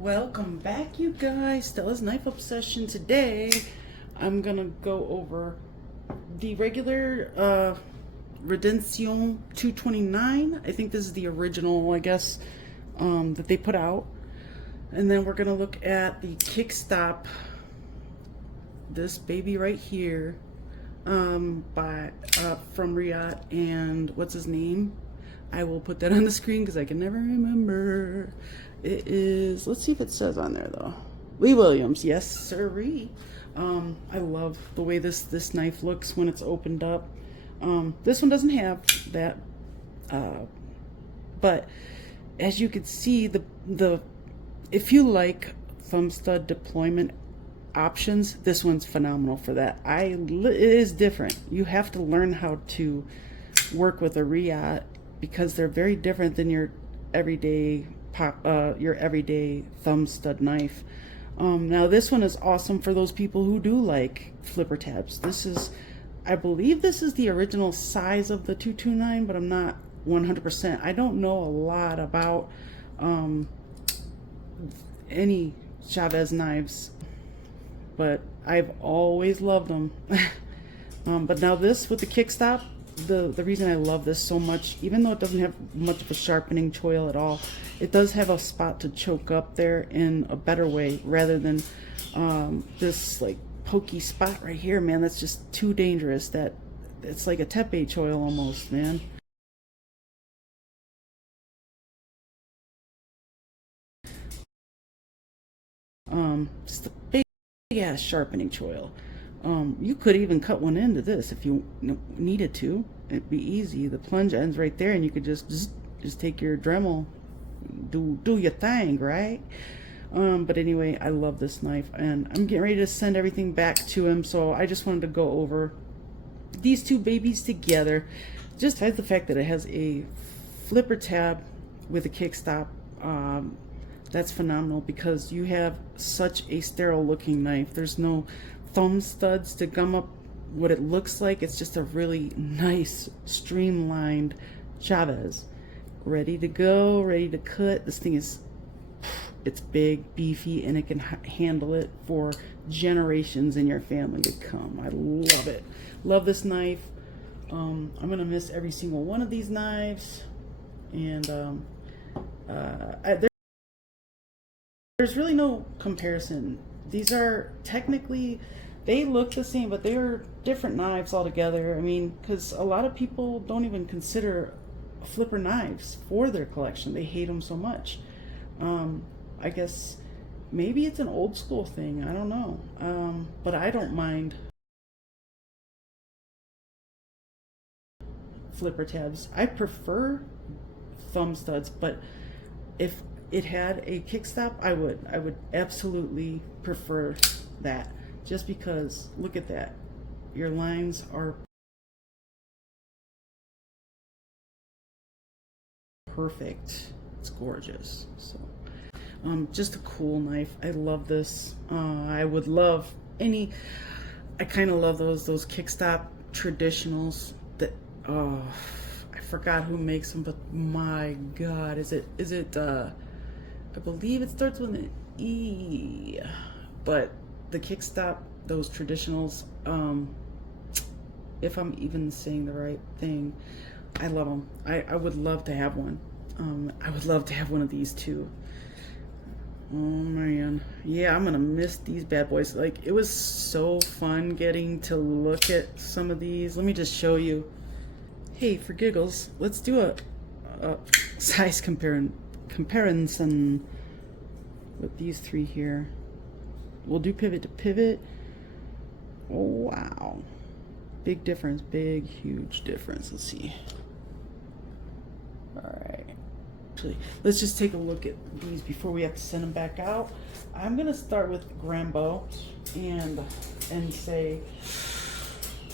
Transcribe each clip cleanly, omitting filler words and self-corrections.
Welcome back, you guys. Stella's Knife Obsession. Today I'm gonna go over the regular Redención 229. I think this is the original, I guess, that they put out. And then we're gonna look at the Kickstop, this baby right here, from Riyadh, and what's his name? I will put that on the screen because I can never remember. It is, let's see if it says on there though. Lee Williams, yes sirree. I love the way this knife looks when it's opened up. This one doesn't have that, but as you can see, the if you like thumb stud deployment options, this one's phenomenal for that. It is different. You have to learn how to work with a Riyadh because they're very different than your everyday thumb stud knife. Now this one is awesome for those people who do like flipper tabs. This is, I believe this is the original size of the 229, but I'm not 100%. I don't know a lot about any Chavez knives, but I've always loved them. But now this with the Kickstop, the reason I love this so much, even though it doesn't have much of a sharpening choil at all, it does have a spot to choke up there in a better way rather than this like pokey spot right here, man. That's just too dangerous. That it's like a tepe choil almost, man. Just a big ass sharpening choil. You could even cut one into this if you needed to. It'd be easy. The plunge ends right there, and you could just take your Dremel, do your thing, right? But anyway, I love this knife, and I'm getting ready to send everything back to him. So I just wanted to go over these two babies together. Just the fact that it has a flipper tab with a Kickstop. That's phenomenal because you have such a sterile looking knife. There's no thumb studs to gum up what it looks like. It's just a really nice streamlined Chavez, ready to go, ready to cut. This thing is, it's big, beefy, and it can handle it for generations in your family to come. I love it. Love this knife. I'm gonna miss every single one of these knives, and there's really no comparison. These are technically, they look the same, but they are different knives altogether. I mean, because a lot of people don't even consider flipper knives for their collection. They hate them so much. I guess maybe it's an old school thing. I don't know. But I don't mind flipper tabs. I prefer thumb studs, but if it had a Kickstop, I would absolutely prefer that, just because look at that, your lines are perfect. It's gorgeous. So just a cool knife. I love this. I would love any, I kind of love those Kickstop traditionals that, oh, I forgot who makes them, but my god, is it I believe it starts with an E, but the Kickstop, those traditionals, if I'm even saying the right thing, I love them. I would love to have one. I would love to have one of these too. Oh man, yeah, I'm gonna miss these bad boys. Like, it was so fun getting to look at some of these. Let me just show you. Hey, for giggles, let's do a size comparison with these three here. We'll do pivot to pivot. Oh wow, big difference, big huge difference. Let's see. All right, actually, let's just take a look at these before we have to send them back out. I'm gonna start with Grambo and say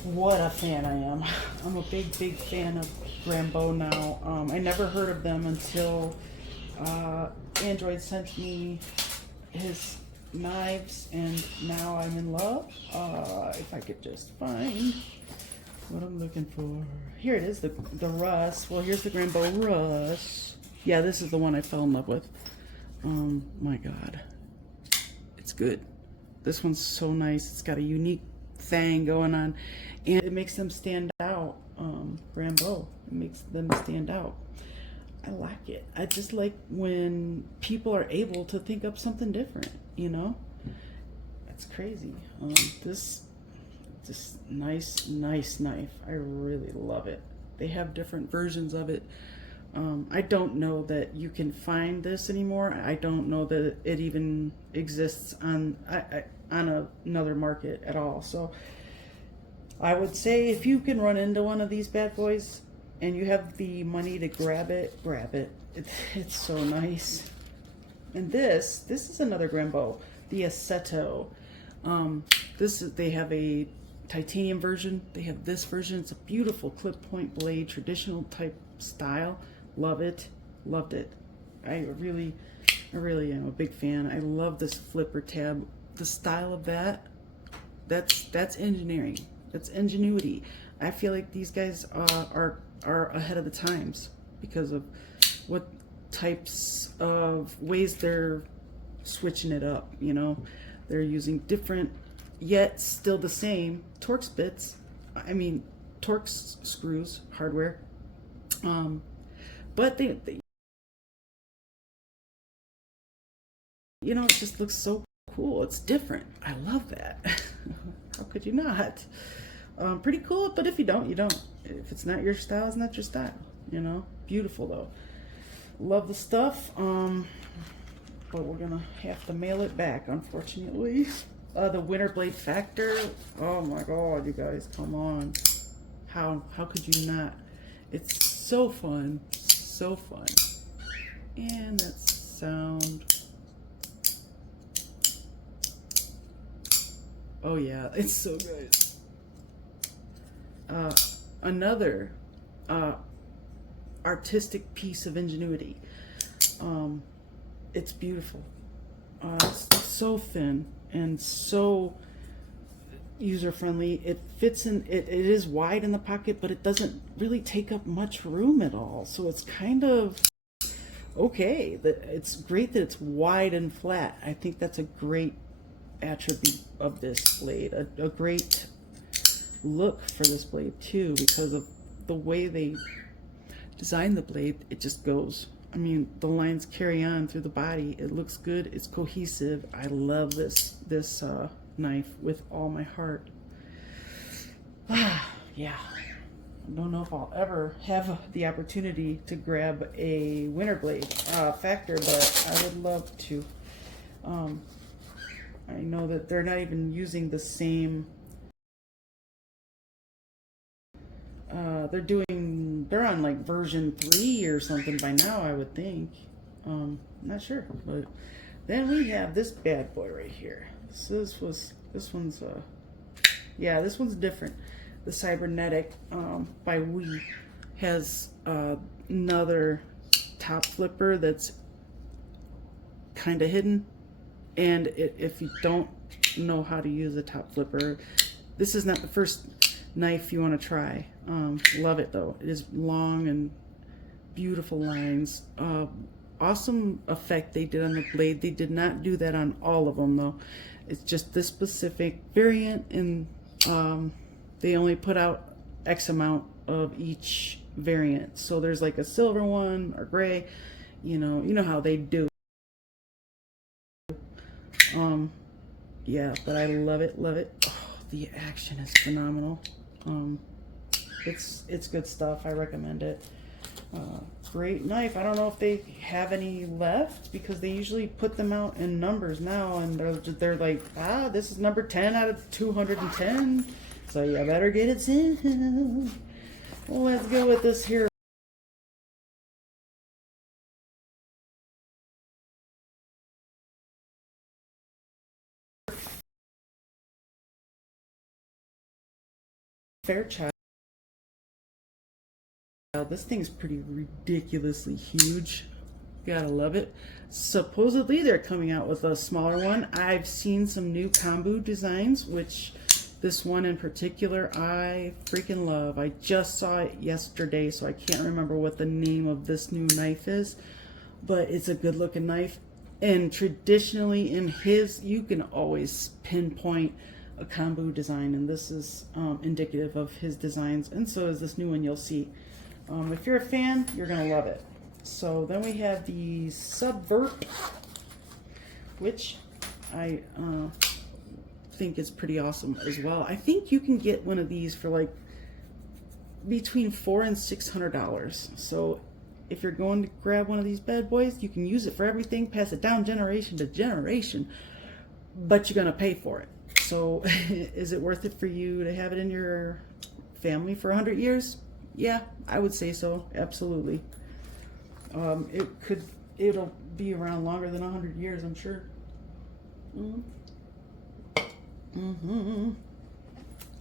what a fan I am. I'm a big fan of Grambo now. I never heard of them until Android sent me his knives, and now I'm in love. If I could just find what I'm looking for. Here it is, the Russ. Well, here's the Grambo Russ. Yeah, this is the one I fell in love with. My God, it's good. This one's so nice. It's got a unique thing going on, and it makes them stand out. Rambo, it makes them stand out. I like it. I just like when people are able to think up something different, you know? It's crazy. This nice knife. I really love it. They have different versions of it. I don't know that you can find this anymore. I don't know that it even exists on another market at all. So I would say if you can run into one of these bad boys and you have the money to grab it, grab it. It's so nice. And this is another Rambo, the Assetto. They have a titanium version. They have this version. It's a beautiful clip point blade, traditional type style. Love it. Loved it. I really am a big fan. I love this flipper tab. The style of that's engineering. That's ingenuity. I feel like these guys are ahead of the times because of what types of ways they're switching it up, you know. They're using different yet still the same Torx bits. I mean Torx screws, hardware. But they you know, it just looks so cool. It's different. I love that. How could you not? Pretty cool, but if you don't, you don't. If it's not your style, it's not your style, you know. Beautiful though. Love the stuff. But we're gonna have to mail it back, unfortunately. The Winter Blade Factor. Oh my God, you guys, come on. How could you not? It's so fun, so fun. And that sound. Oh yeah, it's so good. Another artistic piece of ingenuity. It's beautiful. It's so thin and so user-friendly. It fits in, it is wide in the pocket, but it doesn't really take up much room at all. So it's kind of okay. It's great that it's wide and flat. I think that's a great attribute of this blade. A great look for this blade too, because of the way they designed the blade. It just goes. I mean, the lines carry on through the body. It looks good. It's cohesive. I love this knife with all my heart. Yeah. I don't know if I'll ever have the opportunity to grab a Winter Blade Factor, but I would love to. I know that they're not even using the same. They're on like version 3 or something by now, I would think. Not sure, but then we have this bad boy right here. This one's different. The Cybernetic by We has another top flipper that's kind of hidden, and if you don't know how to use a top flipper, this is not the first knife you want to try. Love it though. It is long and beautiful lines. Awesome effect they did on the blade. They did not do that on all of them though. It's just this specific variant, and they only put out X amount of each variant. So there's like a silver one or gray. You know how they do. Yeah, but I love it. Oh, the action is phenomenal. It's good stuff. I recommend it. Great knife. I don't know if they have any left, because they usually put them out in numbers now, and they're like, this is number 10 out of 210, so you better get it soon. Well, let's go with this here. Fairchild. This thing's pretty ridiculously huge. Gotta love it. Supposedly they're coming out with a smaller one. I've seen some new kombu designs, which this one in particular I freaking love. I just saw it yesterday, so I can't remember what the name of this new knife is, but it's a good looking knife. And traditionally in his, you can always pinpoint a kombu design, and this is indicative of his designs, and so is this new one you'll see. If you're a fan, you're gonna love it. So then we have the Subvert, which I think is pretty awesome as well. I think you can get one of these for like between $400 and $600. So if you're going to grab one of these bad boys, you can use it for everything, pass it down generation to generation, but you're gonna pay for it. So is it worth it for you to have it in your family for 100 years? Yeah, I would say so, absolutely. It'll be around longer than 100 years, I'm sure.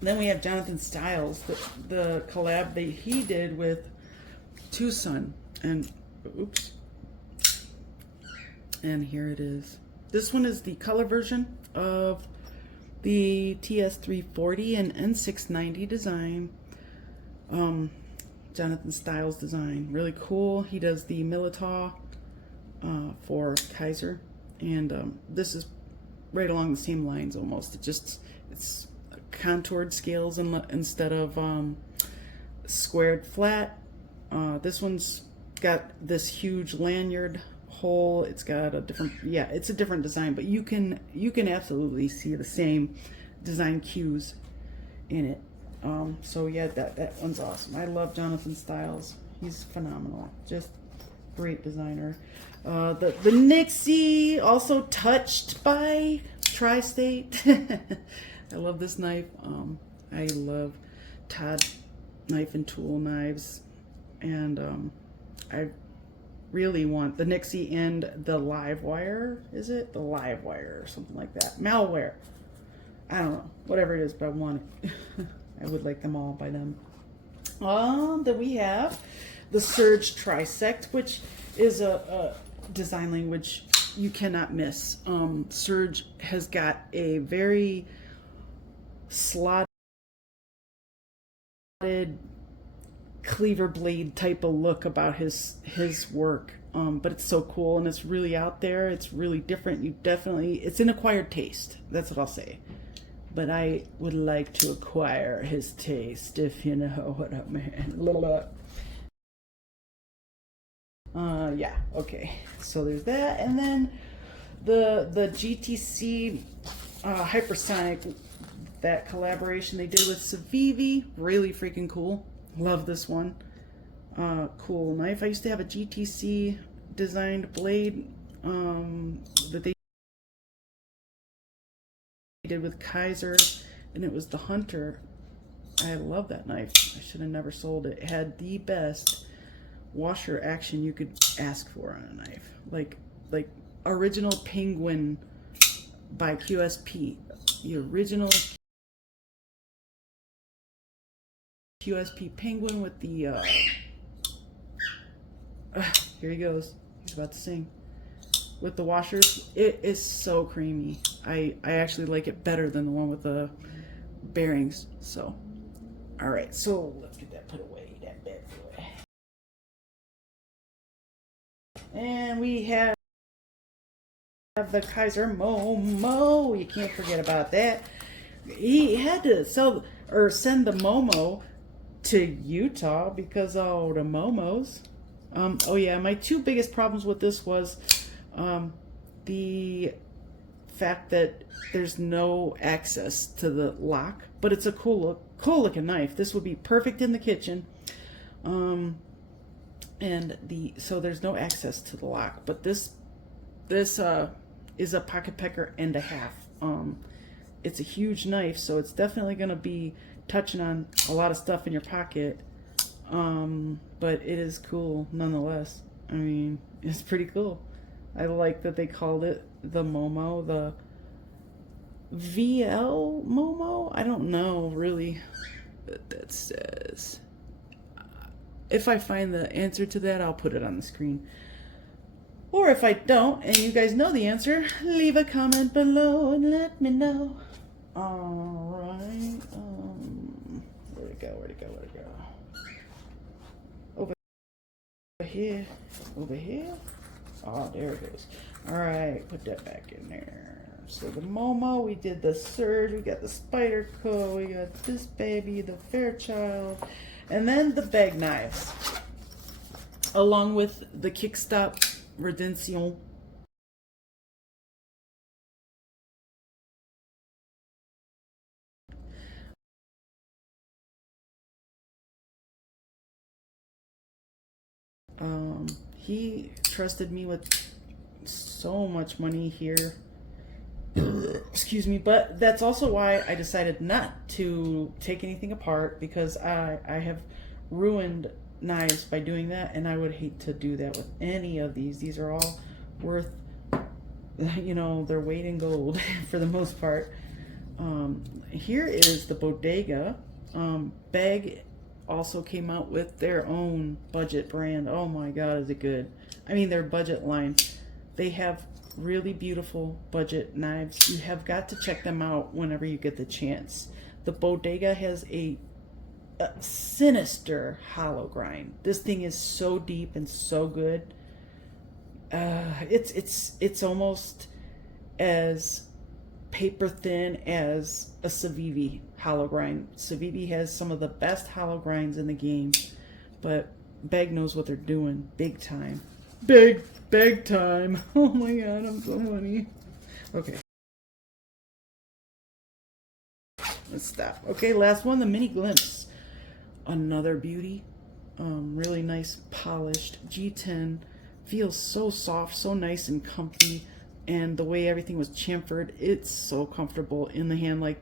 Then we have Jonathan Styles, the collab that he did with Tucson, and oops, and here it is. This one is the color version of the TS340 and N690 design. Jonathan Styles design, really cool. He does the Militaw for Kaiser, and this is right along the same lines almost. It's contoured scales instead of squared flat. This one's got this huge lanyard hole. It's got a different, yeah, it's a different design, but you can absolutely see the same design cues in it. So yeah, that one's awesome. I love Jonathan Styles. He's phenomenal. Just great designer. The Nixie, also touched by Tri-State. I love this knife. I love Todd knife and tool knives, and I really want the Nixie and the Live Wire. Is it the Live Wire or something like that? Malware. I don't know. Whatever it is, but I want it. I would like them all by them. Then we have the Surge Trisect, which is a design language you cannot miss. Surge has got a very slotted cleaver blade type of look about his work, but it's so cool and it's really out there. It's really different. It's an acquired taste. That's what I'll say. But I would like to acquire his taste, if you know what I mean. Yeah, okay. So there's that, and then the GTC hypersonic, that collaboration they did with Civivi, really freaking cool. Love this one. Cool knife. I used to have a GTC designed blade that they did with Kaiser, and it was the Hunter. I love that knife. I should have never sold it. It had the best washer action you could ask for on a knife. Like original Penguin by QSP. The original QSP Penguin with the here he goes. He's about to sing. With the washers, it is so creamy. I actually like it better than the one with the bearings. So, all right. So let's get that put away. That bad boy. And we have the Kaiser Momo. You can't forget about that. He had to send the Momo to Utah because the Momos. Oh yeah, my two biggest problems with this was the fact that there's no access to the lock, but it's a cool looking knife. This would be perfect in the kitchen. So there's no access to the lock, but this is a pocket pecker and a half. It's a huge knife, so it's definitely going to be touching on a lot of stuff in your pocket. But it is cool nonetheless. I mean, it's pretty cool. I like that they called it the Momo, the VL Momo. I don't know really what that says. If I find the answer to that, I'll put it on the screen. Or if I don't, and you guys know the answer, leave a comment below and let me know. Alright. Where'd it go? Over here. Oh, there it goes. All right, put that back in there. So the Momo, we did the Surge, we got the Spyderco, we got this baby, the Fairchild, and then the bag knives, along with the Kickstop Redemption. He trusted me with so much money here. Excuse me, but that's also why I decided not to take anything apart, because I have ruined knives by doing that, and I would hate to do that with any of these. These are all worth, you know, their weight in gold for the most part. Here is the Bodega. Bag also came out with their own budget brand. Oh my god, is it good. I mean, their budget line. They have really beautiful budget knives. You have got to check them out whenever you get the chance. The Bodega has a sinister hollow grind. This thing is so deep and so good. It's almost as paper thin as a Civivi hollow grind. Civivi has some of the best hollow grinds in the game, but Bag knows what they're doing big time. Big time. Oh my god, I'm so funny. Okay. Let's stop. Okay, last one, the Mini Glimpse. Another beauty. Really nice polished G10. Feels so soft, so nice and comfy. And the way everything was chamfered, it's so comfortable in the hand. Like,